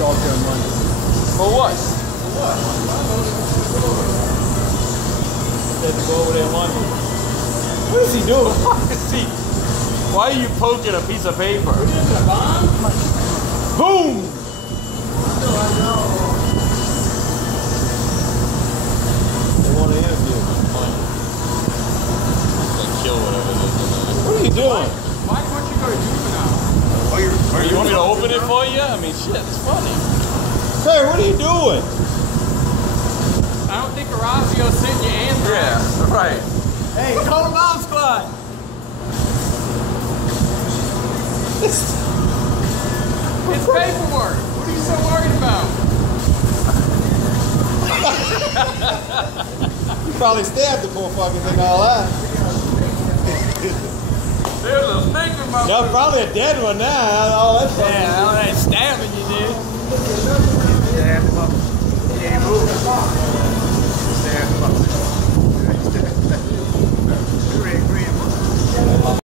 talk to him Monday. For what? For what? Said to go over there Monday. What is he doing? Why are you poking a piece of paper? What is this, a bomb? Boom! They want to interview. Kill whatever it is. What are you doing? Why don't you go to juvenile? You want me to open it for you? I mean, shit, it's funny. Hey, what are you doing? I don't think Orazio sent you answers. Yeah, right. Hey, call the bomb squad. It's paperwork. What are you so worried about? You probably stabbed the poor fuckers and all that. There's a snake in my That's probably a dead one now. All that fucking Yeah, all that